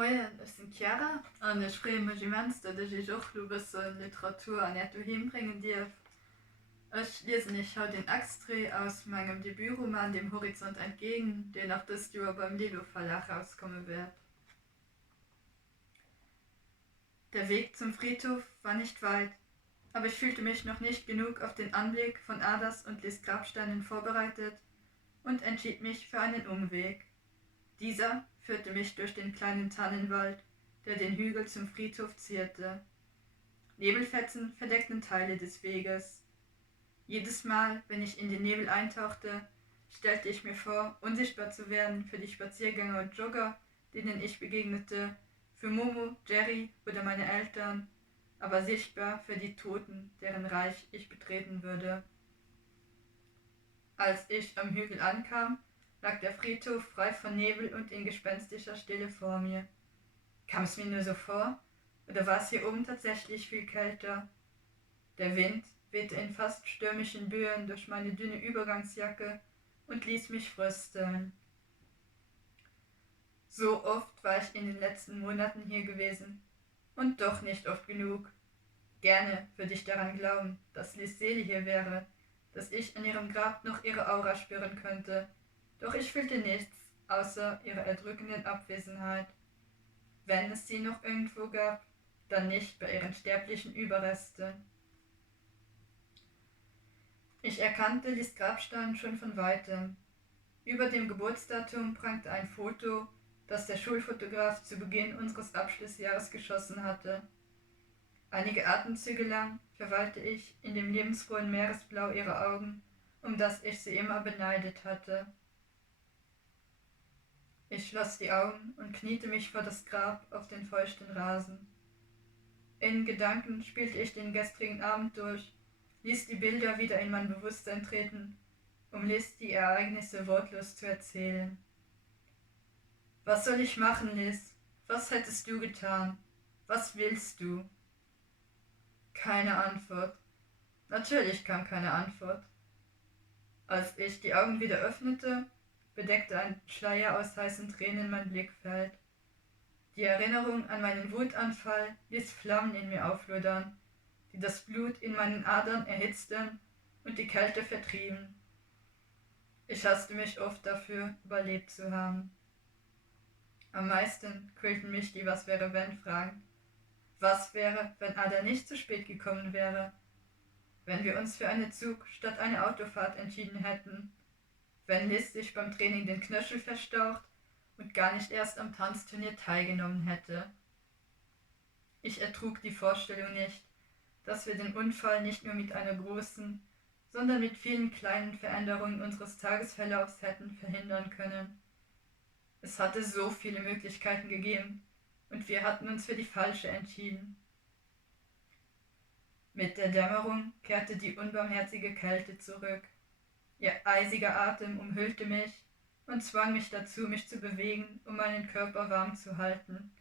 Moin, ich bin Chiara und ich freue mich immens, dass ich auch ein bisschen Literatur an Netto hinbringen darf. Ich lese nicht heute den Extrait aus meinem Debütroman Dem Horizont entgegen, der nach das Jahr beim Lilo Verlag rauskommen wird. Der Weg zum Friedhof war nicht weit, aber ich fühlte mich noch nicht genug auf den Anblick von Adas und Lis Grabsteinen vorbereitet und entschied mich für einen Umweg. Dieser führte mich durch den kleinen Tannenwald, der den Hügel zum Friedhof zierte. Nebelfetzen verdeckten Teile des Weges. Jedes Mal, wenn ich in den Nebel eintauchte, stellte ich mir vor, unsichtbar zu werden für die Spaziergänger und Jogger, denen ich begegnete, für Momo, Jerry oder meine Eltern, aber sichtbar für die Toten, deren Reich ich betreten würde. Als ich am Hügel ankam, lag der Friedhof frei von Nebel und in gespenstischer Stille vor mir. Kam es mir nur so vor? Oder war es hier oben tatsächlich viel kälter? Der Wind wehte in fast stürmischen Böen durch meine dünne Übergangsjacke und ließ mich frösteln. So oft war ich in den letzten Monaten hier gewesen. Und doch nicht oft genug. Gerne würde ich daran glauben, dass Lis Seele hier wäre, dass ich an ihrem Grab noch ihre Aura spüren könnte. Doch ich fühlte nichts, außer ihrer erdrückenden Abwesenheit. Wenn es sie noch irgendwo gab, dann nicht bei ihren sterblichen Überresten. Ich erkannte Lis Grabstein schon von weitem. Über dem Geburtsdatum prangte ein Foto, das der Schulfotograf zu Beginn unseres Abschlussjahres geschossen hatte. Einige Atemzüge lang verweilte ich in dem lebensfrohen Meeresblau ihrer Augen, um das ich sie immer beneidet hatte. Ich schloss die Augen und kniete mich vor das Grab auf den feuchten Rasen. In Gedanken spielte ich den gestrigen Abend durch, ließ die Bilder wieder in mein Bewusstsein treten, um Liz die Ereignisse wortlos zu erzählen. Was soll ich machen, Liz? Was hättest du getan? Was willst du? Keine Antwort. Natürlich kam keine Antwort. Als ich die Augen wieder öffnete, bedeckte ein Schleier aus heißen Tränen mein Blickfeld. Die Erinnerung an meinen Wutanfall ließ Flammen in mir auflodern, die das Blut in meinen Adern erhitzten und die Kälte vertrieben. Ich hasste mich oft dafür, überlebt zu haben. Am meisten quälten mich die Was-wäre-wenn-Fragen. Was wäre, wenn Ada nicht zu spät gekommen wäre? Wenn wir uns für einen Zug statt eine Autofahrt entschieden hätten? Wenn Liz sich beim Training den Knöchel verstaucht und gar nicht erst am Tanzturnier teilgenommen hätte? Ich ertrug die Vorstellung nicht, dass wir den Unfall nicht nur mit einer großen, sondern mit vielen kleinen Veränderungen unseres Tagesverlaufs hätten verhindern können. Es hatte so viele Möglichkeiten gegeben und wir hatten uns für die falsche entschieden. Mit der Dämmerung kehrte die unbarmherzige Kälte zurück. Ihr eisiger Atem umhüllte mich und zwang mich dazu, mich zu bewegen, um meinen Körper warm zu halten.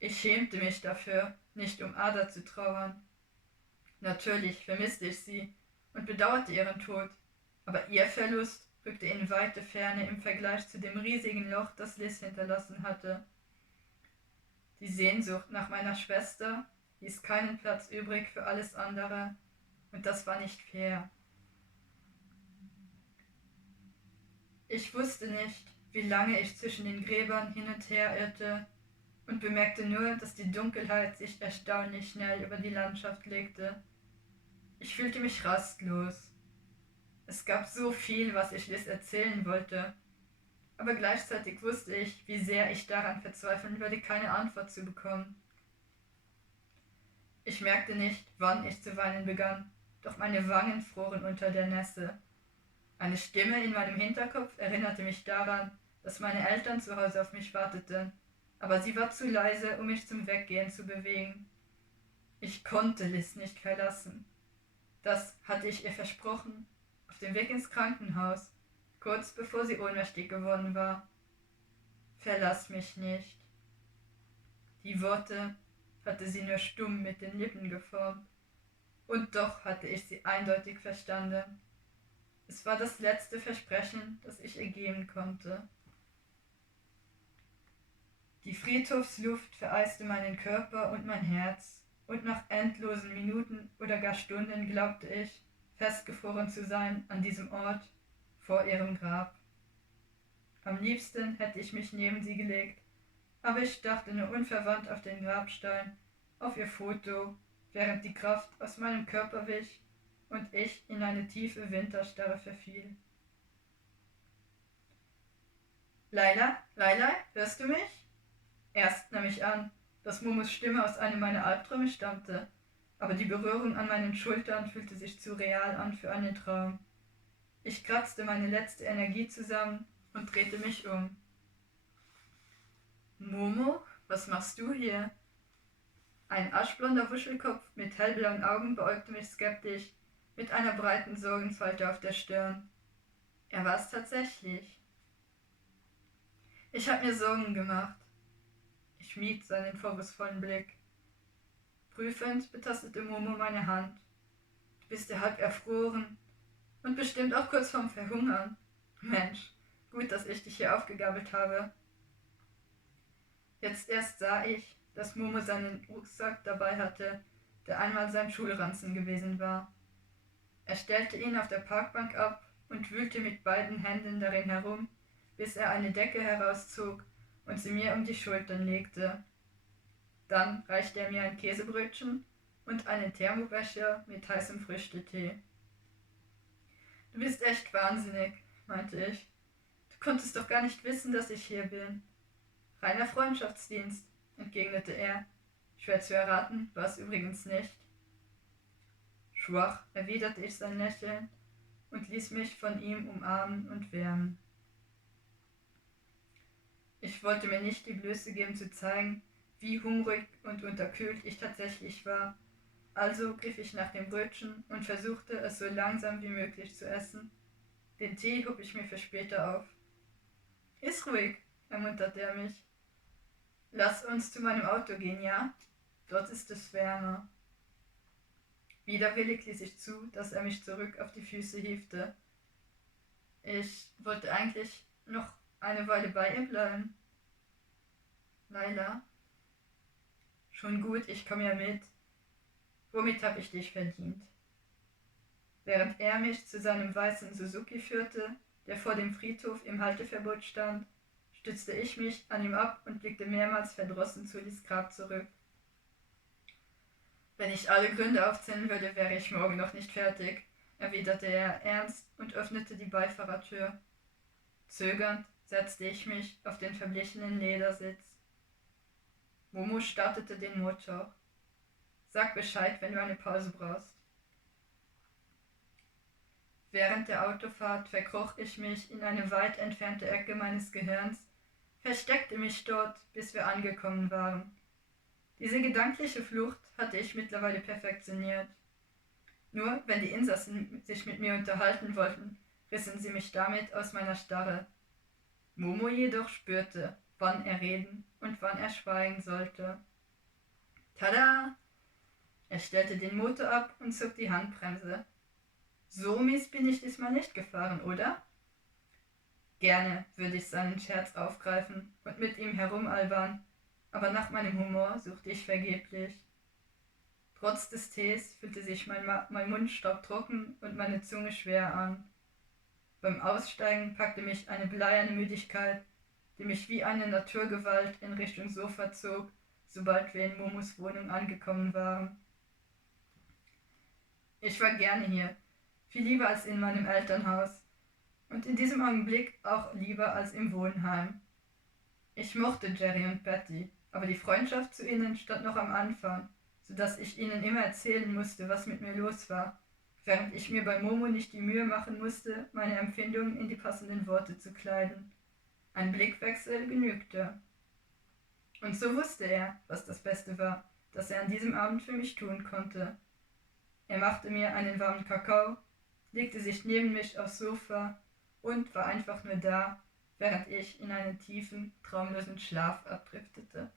Ich schämte mich dafür, nicht um Ada zu trauern. Natürlich vermisste ich sie und bedauerte ihren Tod, aber ihr Verlust rückte in weite Ferne im Vergleich zu dem riesigen Loch, das Liz hinterlassen hatte. Die Sehnsucht nach meiner Schwester ließ keinen Platz übrig für alles andere, und das war nicht fair. Ich wusste nicht, wie lange ich zwischen den Gräbern hin und her irrte und bemerkte nur, dass die Dunkelheit sich erstaunlich schnell über die Landschaft legte. Ich fühlte mich rastlos. Es gab so viel, was ich Liz erzählen wollte, aber gleichzeitig wusste ich, wie sehr ich daran verzweifeln würde, keine Antwort zu bekommen. Ich merkte nicht, wann ich zu weinen begann, doch meine Wangen froren unter der Nässe. Eine Stimme in meinem Hinterkopf erinnerte mich daran, dass meine Eltern zu Hause auf mich warteten, aber sie war zu leise, um mich zum Weggehen zu bewegen. Ich konnte Liz nicht verlassen. Das hatte ich ihr versprochen, auf dem Weg ins Krankenhaus, kurz bevor sie ohnmächtig geworden war. Verlass mich nicht. Die Worte hatte sie nur stumm mit den Lippen geformt, und doch hatte ich sie eindeutig verstanden. Es war das letzte Versprechen, das ich ihr geben konnte. Die Friedhofsluft vereiste meinen Körper und mein Herz, und nach endlosen Minuten oder gar Stunden glaubte ich, festgefroren zu sein an diesem Ort, vor ihrem Grab. Am liebsten hätte ich mich neben sie gelegt, aber ich starrte nur unverwandt auf den Grabstein, auf ihr Foto, während die Kraft aus meinem Körper wich und ich in eine tiefe Winterstarre verfiel. Laila, Laila, hörst du mich? Erst nahm ich an, dass Momos Stimme aus einem meiner Albträume stammte, aber die Berührung an meinen Schultern fühlte sich zu real an für einen Traum. Ich kratzte meine letzte Energie zusammen und drehte mich um. Momo, was machst du hier? Ein aschblonder Wuschelkopf mit hellblauen Augen beäugte mich skeptisch, mit einer breiten Sorgenfalte auf der Stirn. Er war es tatsächlich. Ich hab mir Sorgen gemacht. Ich mied seinen vorwurfsvollen Blick. Prüfend betastete Momo meine Hand. Du bist ja halb erfroren und bestimmt auch kurz vorm Verhungern. Mensch, gut, dass ich dich hier aufgegabelt habe. Jetzt erst sah ich, dass Momo seinen Rucksack dabei hatte, der einmal sein Schulranzen gewesen war. Er stellte ihn auf der Parkbank ab und wühlte mit beiden Händen darin herum, bis er eine Decke herauszog und sie mir um die Schultern legte. Dann reichte er mir ein Käsebrötchen und einen Thermobecher mit heißem Früchtetee. Du bist echt wahnsinnig, meinte ich. Du konntest doch gar nicht wissen, dass ich hier bin. Reiner Freundschaftsdienst, entgegnete er. Schwer zu erraten war es übrigens nicht. Schwach erwiderte ich sein Lächeln und ließ mich von ihm umarmen und wärmen. Ich wollte mir nicht die Blöße geben zu zeigen, wie hungrig und unterkühlt ich tatsächlich war. Also griff ich nach dem Brötchen und versuchte, es so langsam wie möglich zu essen. Den Tee hob ich mir für später auf. Iss ruhig, ermunterte er mich. Lass uns zu meinem Auto gehen, ja? Dort ist es wärmer. Widerwillig ließ ich zu, dass er mich zurück auf die Füße hiefte. Ich wollte eigentlich noch eine Weile bei ihr bleiben. Laila? Schon gut, ich komme ja mit. Womit habe ich dich verdient? Während er mich zu seinem weißen Suzuki führte, der vor dem Friedhof im Halteverbot stand, stützte ich mich an ihm ab und blickte mehrmals verdrossen zu Lis Grab zurück. Wenn ich alle Gründe aufzählen würde, wäre ich morgen noch nicht fertig, erwiderte er ernst und öffnete die Beifahrertür. Zögernd setzte ich mich auf den verblichenen Ledersitz. Momo startete den Motor. Sag Bescheid, wenn du eine Pause brauchst. Während der Autofahrt verkroch ich mich in eine weit entfernte Ecke meines Gehirns, versteckte mich dort, bis wir angekommen waren. Diese gedankliche Flucht hatte ich mittlerweile perfektioniert. Nur wenn die Insassen sich mit mir unterhalten wollten, rissen sie mich damit aus meiner Starre. Momo jedoch spürte, wann er reden und wann er schweigen sollte. Tada! Er stellte den Motor ab und zog die Handbremse. So mies bin ich diesmal nicht gefahren, oder? Gerne würde ich seinen Scherz aufgreifen und mit ihm herumalbern, aber nach meinem Humor suchte ich vergeblich. Trotz des Tees fühlte sich mein Mund staubtrocken und meine Zunge schwer an. Beim Aussteigen packte mich eine bleierne Müdigkeit, die mich wie eine Naturgewalt in Richtung Sofa zog, sobald wir in Momos Wohnung angekommen waren. Ich war gerne hier, viel lieber als in meinem Elternhaus und in diesem Augenblick auch lieber als im Wohnheim. Ich mochte Jerry und Patty, aber die Freundschaft zu ihnen stand noch am Anfang, sodass ich ihnen immer erzählen musste, was mit mir los war, während ich mir bei Momo nicht die Mühe machen musste, meine Empfindungen in die passenden Worte zu kleiden. Ein Blickwechsel genügte. Und so wusste er, was das Beste war, das er an diesem Abend für mich tun konnte. Er machte mir einen warmen Kakao, legte sich neben mich aufs Sofa und war einfach nur da, während ich in einen tiefen, traumlosen Schlaf abdriftete.